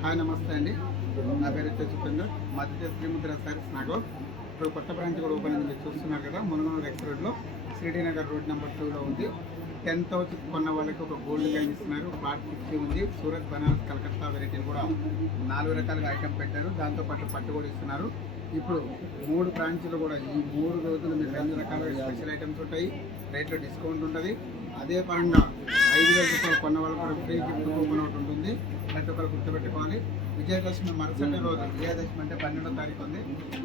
Hi నమస్తే అండి, నా పేరు వచ్చేసి ఉపేందర్. మధ్య శ్రీముద్ర సారీస్ నాగోల్. ఇప్పుడు కొత్త బ్రాంచ్ కూడా ఓపెన్ అయింది, మీరు చూస్తున్నారు కదా. మునగనూరు ఎక్స్ రోడ్లో సిటీ నగర్ రోడ్ నెంబర్ 2లో ఉంది. 10,000 కొన్న వాళ్ళకి ఒక గోల్డ్ కాయిన్ ఇస్తున్నారు. ప్లాట్ 50 ఉంది. సూరత్, బనారస్, కలకత్తా వెరైటీలు కూడా 4 రకాలుగా ఐటమ్ పెట్టారు. దాంతోపాటు పట్టు కూడా ఇస్తున్నారు. ఇప్పుడు 3 బ్రాంచ్లు కూడా ఈ 3 రోజులు మీకు 2 రకాలుగా స్పెషల్ ఐటమ్స్ ఉంటాయి. రేట్లో డిస్కౌంట్ ఉంటుంది. అదే పరంగా 5,000 రూపాయలు కొన్న వాళ్ళు కూడా ఫ్రీ గిఫ్ట్ కూపన్ ఒకటి ఉంటుంది. ప్రతి ఒక్కరు గుర్తుపెట్టుకోవాలి. విజయదశమి మరుసటి రోజు, విజయదశమి అంటే 12వ తారీఖు ఉంది.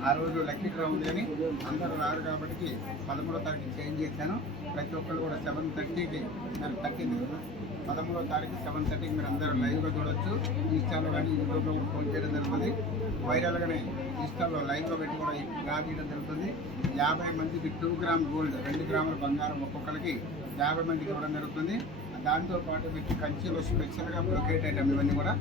ఆ రోజు లక్కీ డ్రా ఉంది, కానీ అందరూ రారు కాబట్టి 13వ తారీఖు చేంజ్ చేశాను. ప్రతి ఒక్కరు కూడా 7:30కి నాకు తగ్గింది కదా. 13వ తారీఖు 7:30కి మీరు అందరూ లైవ్గా చూడొచ్చు. ఇన్స్టాలో కానీ యూట్యూబ్లో కూడా ఫోన్ చేయడం జరుగుతుంది. వైరల్గానే ఇన్స్టాలో లైవ్లో పెట్టి కూడా డ్రా తీయడం జరుగుతుంది. 50 మందికి 2 గ్రామ్ గోల్డ్, 2 గ్రాముల బంగారం ఒక్కొక్కరికి 50 మందికి ఇవ్వడం జరుగుతుంది. దాంతోపాటు మీకు కంచిలో స్పెషల్గా బ్రోకేట్ ఐటమ్ ఇవన్నీ కూడా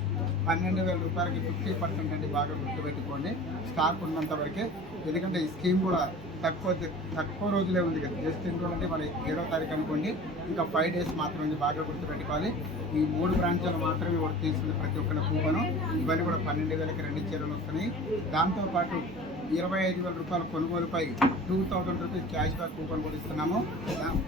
12,000 రూపాయలకి 50% అండి. బాగా గుర్తుపెట్టుకోండి, స్టాక్ ఉన్నంత వరకే. ఎందుకంటే ఈ స్కీమ్ కూడా తక్కువ రోజులే ఉంది కదా. జస్ట్ ఎన్ని రోజులు అంటే మరి 7వ తారీఖు అనుకోండి. ఇంకా 5 డేస్ మాత్రమే, బాగా గుర్తుపెట్టుకోవాలి. ఈ 3 బ్రాంచ్లు మాత్రమే వర్క్ చేస్తుంది ప్రతి ఒక్కరి కూపను. ఇవన్నీ కూడా 12,000కి 2 చీరలు వస్తున్నాయి. దాంతోపాటు 25,000 రూపాయల కొనుగోలుపై 2,000 రూపీస్ క్యాష్ బ్యాక్ కూపన్ కూడా ఇస్తున్నాము.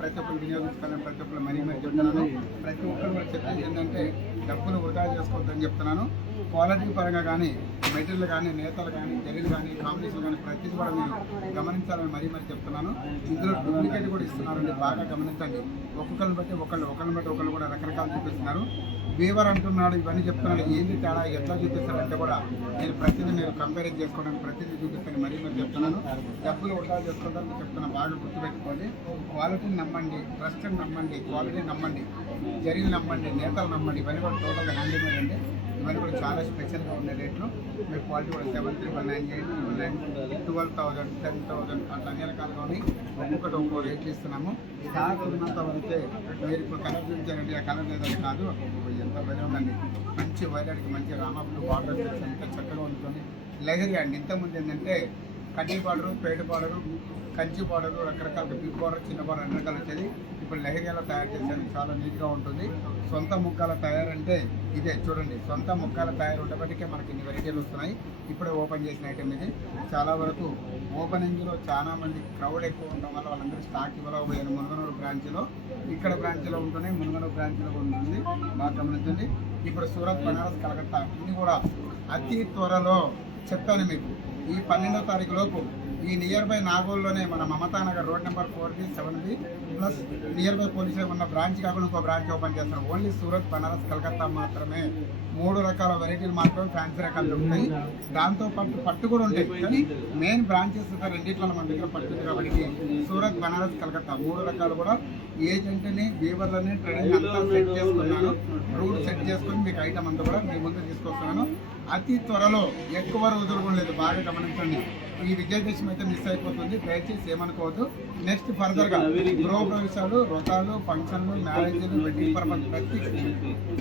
ప్రతి ఒక్కరు వినియోగించుకోవాలని ప్రతి ఒక్కరు మరీ చెప్తున్నాను. ప్రతి ఒక్కరు కూడా చెప్పేది ఏంటంటే డబ్బులు వృధా చేసుకోవద్దని చెప్తున్నాను. క్వాలిటీ పరంగా కానీ, మెటీరియల్ కానీ, నేతలు కానీ, జరీలు కానీ, కాంబినేషన్ కానీ ప్రతిదీ కూడా మీరు గమనించాలని మరీ చెప్తున్నాను. ఇందులో డూప్లికేట్ కూడా ఇస్తున్నారండి, బాగా గమనించండి. ఒక్కొక్కరిని బట్టి ఒకరిని బట్టి ఒకళ్ళు కూడా రకరకాలు చూపిస్తున్నారు. వీవర్ అంటున్నాడు, ఇవన్నీ చెప్తున్నాడు. ఏంటి తేడా, ఎట్లా చూపిస్తారంటే కూడా నేను ప్రతిదీ మీరు కంపేరింగ్ చేసుకోవడానికి ప్రతిదీ చూపిస్తాను మరీ చెప్తున్నాను. డబ్బులు వృధా చేసుకోవడానికి చెప్తున్నాను. బాగా గుర్తుపెట్టుకోండి. క్వాలిటీని నమ్మండి, ట్రస్ట్ని నమ్మండి, క్వాలిటీని నమ్మండి, జరీలు నమ్మండి, నేతలు నమ్మండి. ఇవన్నీ కూడా టోటల్గా హ్యాండిమేడ్ అండి. ఇవన్నీ కూడా చాలా స్పెషల్గా ఉండే రేట్లు. మీరు క్వాలిటీ కూడా 7,398, 12,000, 10,000 అట్లా అన్ని రకాలుగా ఉన్నాయి. ఒక్కొక్కటి ఒక్కో రేట్లు ఇస్తున్నాము. స్టాక్ ఉన్నంత వరకే. మీరు ఇప్పుడు కలర్ చూపించారండి, ఆ కలర్ లేదని కాదు, ఎంత బలం ఉందండి. మంచి వైలెట్కి మంచి రామాపులు బార్డర్ ఎంత చక్కగా ఉంటుంది. లహరి అండి. ఇంతకుముందు ఏంటంటే కడ్డీ బార్డరు, పేట బార్డరు, కంచి బార్డరు, రకరకాల బిగ్ బార్డర్, చిన్న బార్డర్ అన్ని రకాలు వచ్చేది. ఇప్పుడు లహరియాలో తయారు చేశారు, చాలా నీట్గా ఉంటుంది. సొంత ముక్కల తయారంటే ఇదే చూడండి. సొంత ముక్కల తయారు ఉండబట్టికే మనకి ఇన్ని వెరైటీలు వస్తున్నాయి. ఇప్పుడే ఓపెన్ చేసిన ఐటమ్ ఇది. చాలా వరకు ఓపెనింగ్లో చాలా మంది క్రౌడ్ ఎక్కువ ఉండడం వల్ల వాళ్ళందరూ స్టాక్ ఇవ్వలేకపోయారు. మునగనూరు బ్రాంచ్లో, ఇక్కడ బ్రాంచ్లో ఉంటున్నాయి, మునగనూరు బ్రాంచ్లో ఉంటుంది. బాగా గమనించండి. ఇప్పుడు సూరత్, బనారస్, కలకత్తా ఇది కూడా అతి త్వరలో చెప్పాను మీకు. ఈ 12వ తారీఖు లోపు ఈ నియర్ బై నాగోల్లోనే మన మమతానగర్ రోడ్ నెంబర్ 4కి 7కి ప్లస్ నియర్ బై పోలీసులు ఉన్న బ్రాంచ్ కాకుండా ఇంకో బ్రాంచ్ ఓపెన్ చేస్తున్నాం. ఓన్లీ సూరత్, బనారస్, కలకత్తా మాత్రమే. 3 రకాల వెరైటీలు మాత్రమే, ఫ్యాన్సీ రకాలు దొరుకుతాయి. దాంతోపాటు పట్టు కూడా ఉంటాయి, కానీ మెయిన్ బ్రాంచెస్ రెండిట్లో మన దగ్గర పట్టుంది కాబట్టి సూరత్, బనారస్, కలకత్తా 3 రకాలు కూడా ఏజెంట్ని, వీవర్లని, ట్రైనింగ్ అంతా సెట్ చేసుకున్నాను. రూట్ సెట్ చేసుకొని మీకు ఐటమ్ అంతా కూడా మీ ముందు తీసుకొస్తున్నాను. అతి త్వరలో, ఎక్కువ రోజులు కూడా లేదు. బాగా గమనించండి. ఈ విజయదశమి అయితే మిస్ అయిపోతుంది, దయచేసి ఏమనుకోవద్దు. నెక్స్ట్ ఫర్దర్గా గృహప్రవేశాలు, వ్రతాలు, ఫంక్షన్లు, మ్యారేజ్లు, వెడ్డింగ్ పర్పస్ ప్రతి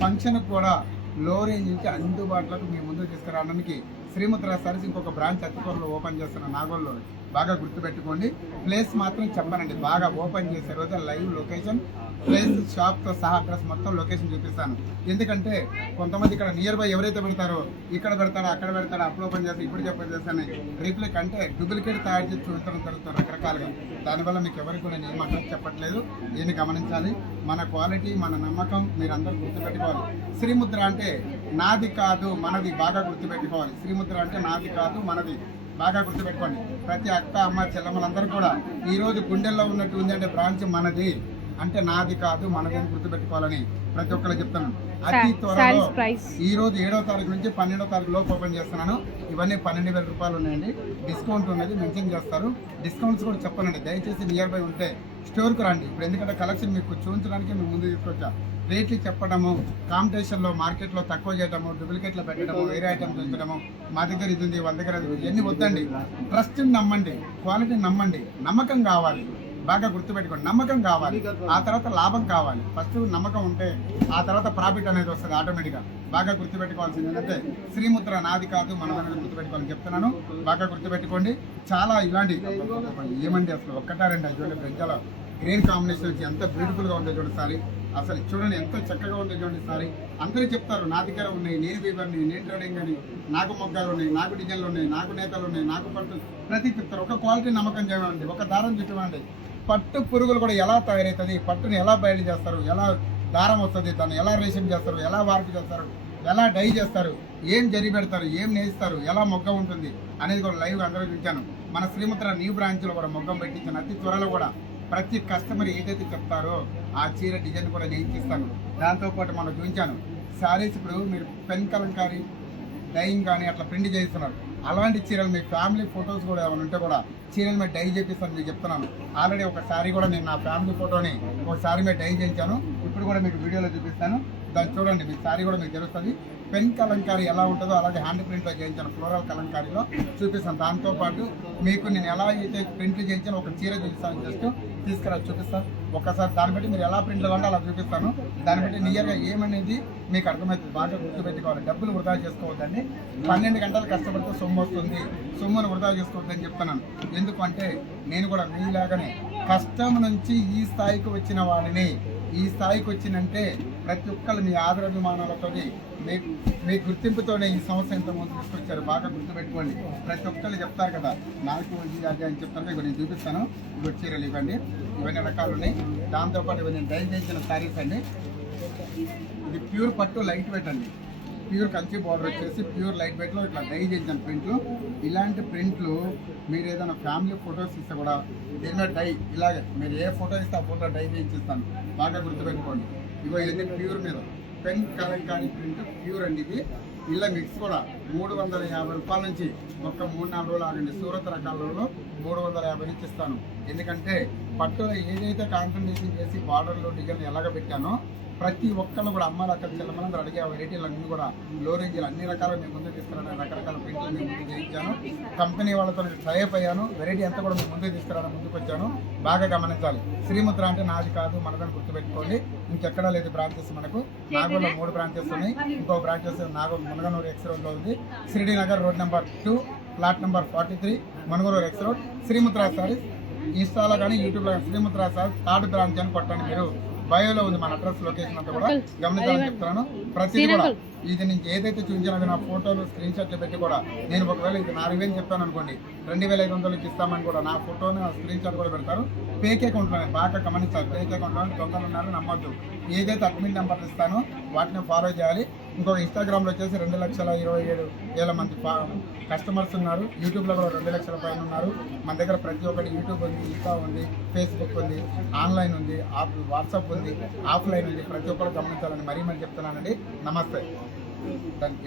ఫంక్షన్ కూడా లో రేంజ్ నుంచి అందుబాటులోకి మీ ముందు తీసుకురావడానికి శ్రీముద్ర సారీస్ ఇంకొక బ్రాంచ్ అతి త్వరలో ఓపెన్ చేస్తున్న నాగోల్లో. బాగా గుర్తుపెట్టుకోండి. ప్లేస్ మాత్రం చెప్పానండి. బాగా ఓపెన్ చేసే రోజు లైవ్ లొకేషన్, ప్లేస్, షాప్తో సహా అడ్రస్ మొత్తం లొకేషన్ చూపిస్తాను. ఎందుకంటే కొంతమంది ఇక్కడ నియర్ బై ఎవరైతే పెడతారో ఇక్కడ పెడతాడో అక్కడ పెడతాడో అప్పుడు ఓపెన్ చేస్తే ఇప్పుడు చేస్తాను రీప్లేక్ అంటే డూప్లికేట్ తయారు చేసి చూపించడం జరుగుతుంది రకరకాలుగా. దానివల్ల మీకు ఎవరికి కూడా నేను అడ్రస్ చెప్పట్లేదు. దీన్ని గమనించాలి. మన క్వాలిటీ, మన నమ్మకం మీరు అందరూ గుర్తుపెట్టుకోవాలి. శ్రీముద్ర అంటే నాది కాదు మనది, బాగా గుర్తుపెట్టుకోవాలి. శ్రీముద్ర అంటే నాది కాదు మనది, బాగా గుర్తుపెట్టుకోండి. ప్రతి అక్క, అమ్మ, చెల్లమ్మలందరూ కూడా ఈరోజు గుండెల్లో ఉన్నట్టు ఉంది అంటే బ్రాంచ్ మనది అంటే నాది కాదు మనది అని గుర్తుపెట్టుకోవాలని ప్రతి ఒక్కరు చెప్తాను. అతి త్వరలో ఈ రోజు 7వ తారీఖు నుంచి 12వ తారీఖు లోపు ఓపెన్ చేస్తున్నాను. ఇవన్నీ 12,000 రూపాయలు ఉన్నాయండి. డిస్కౌంట్ ఉన్నది, మెన్షన్ చేస్తారు. డిస్కౌంట్స్ కూడా చెప్పనండి. దయచేసి నియర్ బై ఉంటే స్టోర్కి రండి. ఇప్పుడు ఎందుకంటే కలెక్షన్ మీకు చూపించడానికి మేము ముందు తీసుకొచ్చా. రేట్లు చెప్పడము, కాంపిటీషన్లో మార్కెట్లో తక్కువ చేయడము, డూప్లికేట్లో పెట్టడము, వేరే ఐటమ్స్ ఉంచడము, మా దగ్గర ఇది ఉంది, వాళ్ళ దగ్గర ఇవన్నీ వద్దండి. ట్రస్ట్ని నమ్మండి, క్వాలిటీని నమ్మండి, నమ్మకం కావాలి. బాగా గుర్తుపెట్టుకోండి. నమ్మకం కావాలి, ఆ తర్వాత లాభం కావాలి. ఫస్ట్ నమ్మకం ఉంటే ఆ తర్వాత ప్రాఫిట్ అనేది వస్తుంది ఆటోమేటిక్గా. బాగా గుర్తుపెట్టుకోవాల్సింది ఏంటంటే శ్రీముద్ర నాది కాదు మనదనేది గుర్తుపెట్టుకోవాలని చెప్తున్నాను. బాగా గుర్తుపెట్టుకోండి. చాలా ఇలాంటి ఏమండి అసలు ఒక్కటారండి చూడండి. పెంచాల గ్రీన్ కాంబినేషన్ వచ్చి ఎంత బ్యూటిఫుల్గా ఉందో చూడండి. అసలు చూడండి ఎంత చక్కగా ఉంది చూడండి సారీ. అందరూ చెప్తారు నా దగ్గర ఉన్నాయి, నేను వీవర్ని, నేను ట్రేడింగ్ అని, నాకు మొగ్గాలు ఉన్నాయి, నాకు డిజైన్లు ఉన్నాయి, నాకు నేతలు ఉన్నాయి, నాకు పట్టు ప్రతి చెప్తారు. ఒక క్వాలిటీ నమ్మకం చేయమండి, ఒక దారం చుట్టమండి. పట్టు పురుగులు కూడా ఎలా తయారవుతుంది, పట్టుని ఎలా బయలు చేస్తారు, ఎలా దారం వస్తుంది, దాన్ని ఎలా రేషన్ చేస్తారు, ఎలా వార్పు చేస్తారు, ఎలా డై చేస్తారు, ఏం జరి పెడతారు, ఏం నేస్తారు, ఎలా మొగ్గ ఉంటుంది అనేది కూడా లైవ్ అందరూ చూశాను. మన శ్రీమంతుల న్యూ బ్రాంచ్లో కూడా మొగ్గం పెట్టించాను. అతి త్వరలో కూడా ప్రతి కస్టమర్ ఏదైతే చెప్తారో ఆ చీర డిజైన్ కూడా నేను ఇస్తాను. దాంతోపాటు మనం చూపించాను శారీస్. ఇప్పుడు మీరు పెన్ కలంకారీ డైయింగ్ కానీ అట్లా ప్రింట్ చేస్తున్నారు. అలాంటి చీరలు మీ ఫ్యామిలీ ఫొటోస్ కూడా ఏమైనా ఉంటే కూడా చీరల మీద డై చేపిస్తాను మీకు చెప్తున్నాను. ఆల్రెడీ ఒక శారీ కూడా నేను నా ఫ్యామిలీ ఫోటోని ఒక శారీ మీద డై చేయించాను. ఇప్పుడు కూడా మీకు వీడియోలో చూపిస్తాను, దాన్ని చూడండి. మీ శారీ కూడా మీకు తెలుస్తుంది. పెన్ కలంకారీ ఎలా ఉంటుందో అలాగే హ్యాండ్ ప్రింట్లో చేయించాను, ఫ్లోరల్ కలంకారీలో చూపిస్తాను. దాంతోపాటు మీకు నేను ఎలా అయితే ప్రింట్లు చేయించాను ఒక చీర చూపిస్తాను. జస్ట్ తీసుకురా చూపిస్తాను ఒక్కసారి. దాన్ని బట్టి మీరు ఎలా ప్రింట్లు కావాలో అలా చూపిస్తాను. దాన్ని బట్టి నియర్గా ఏమనేది మీకు అర్థమవుతుంది. బాగా గుర్తుపెట్టుకోవాలి. డబ్బులు వృధా చేసుకోవద్దండి. 12 గంటలు కష్టపడితే సొమ్ము వస్తుంది. సొమ్మును వృధా చేసుకోవద్దని చెప్తున్నాను. ఎందుకంటే నేను కూడా మీలాగానే కష్టం నుంచి ఈ స్థాయికి వచ్చిన వాడిని. ఈ స్థాయికి వచ్చినంటే ప్రతి ఒక్కళ్ళు మీ ఆదరాభిమానాలతో మీ గుర్తింపుతోనే ఈ సంవత్సరం ఇంతకుముందు తీసుకొచ్చారు. బాగా గుర్తుపెట్టుకోండి. ప్రతి ఒక్కళ్ళు చెప్తారు కదా నాకు ఇది అది అని చెప్తారు. మీకు నేను చూపిస్తాను. ఇవి చీరలు ఇవ్వండి, ఇవన్నీ రకాలు ఉన్నాయి. దాంతోపాటు ఇవన్నీ డై చేసిన శారీస్ అండి. ఇది ప్యూర్ పట్టు లైట్ వెయిట్ అండి. ప్యూర్ కంచి బార్డర్ వచ్చేసి ప్యూర్ లైట్ వెయిట్లో ఇట్లా డై చేయించాను ప్రింట్లు. ఇలాంటి ప్రింట్లు మీరు ఏదైనా ఫ్యామిలీ ఫొటోస్ ఇస్తే కూడా దీని మీద డై ఇలాగే మీరు ఏ ఫోటో ఇస్తే ఆ ఫోటో డై చేయించిస్తాను. బాగా గుర్తుపెట్టుకోండి. ఇగో ఇవన్నీ ప్యూర్ మీద పెన్ కలంకారీ ప్రింట్ ప్యూర్ అండి. ఇది ఇలా మిక్స్ కూడా 350 రూపాయల నుంచి ఒక్క 3-4 రోజులు ఆగండి. సూరత్ రకాలలో 350 నుంచి ఇస్తాను. ఎందుకంటే పట్టులో ఏదైతే కాన్సన్ట్రేషన్ చేసి బార్డర్లో డిజైన్ ఎలాగ పెట్టానో ప్రతి ఒక్కళ్ళు కూడా అమ్మాయిలు అక్కడ చెల్లమని అడిగే వెరైటీలు అన్నీ కూడా లో రేంజ్లు అన్ని రకాలు మేము ముందు తీసుకురాను. రకరకాల ప్రింట్లు మేము ముందు చేయించాను. కంపెనీ వాళ్ళతో ట్రైప్ అయ్యాను. వెరైటీ అంతా కూడా మేము ముందు తీసుకురావడం ముందుకు వచ్చాను. బాగా గమనించాలి. శ్రీముద్ర అంటే నాది కాదు, మనదని గుర్తుపెట్టుకోండి. ఇంకెక్కడా లేదు బ్రాంచెస్. మనకు నాగోల్లో 3 బ్రాంచెస్ ఉన్నాయి. ఇంకో బ్రాంచెస్ మునగనూరు ఎక్స్ రోడ్లో ఉంది. Shirdi Nagar road number 2 plot number 43 Munaganuru X road. Srimudra Sarees ఇన్స్టాలో కానీ యూట్యూబ్లో కానీ శ్రీముద్ర సారీస్ 3rd బ్రాంచ్ అని కొట్టండి. మీరు బయోలో ఉంది మన అడ్రస్, లొకేషన్ అంతా కూడా గమనించాలని చెప్తున్నాను. ప్రతిదీ కూడా ఇది నుంచి ఏదైతే చూపించానో అది నా ఫోటోలు స్క్రీన్ షాట్లు పెట్టి కూడా నేను ఒకవేళ ఇది 4000 చెప్తాను అనుకోండి 2500 ఇస్తామని కూడా నా ఫోటోని స్క్రీన్ షాట్ కూడా పెడతారు. ఫేక్ అకౌంట్లో బాగా గమనించాలి. ఫేక్ అకౌంట్లో దొంగలు ఉన్నారు, నమ్మొద్దు. ఏదైతే అడ్మిన్ నెంబర్లు ఇస్తానో వాటిని ఫాలో చేయాలి. ఇంకొక ఇన్స్టాగ్రామ్లో వచ్చేసి 2,27,000 మంది కస్టమర్స్ ఉన్నారు. యూట్యూబ్లో కూడా 2 లక్షల పైన ఉన్నారు. మన దగ్గర ప్రతి ఒక్కటి యూట్యూబ్ ఉంది, ఇన్స్టా ఉంది, ఫేస్బుక్ ఉంది, ఆన్లైన్ ఉంది, వాట్సాప్ ఉంది, ఆఫ్లైన్ ఉంది. ప్రతి ఒక్కరు గమనించాలని మరీ మరి చెప్తున్నానండి. నమస్తే. దానికి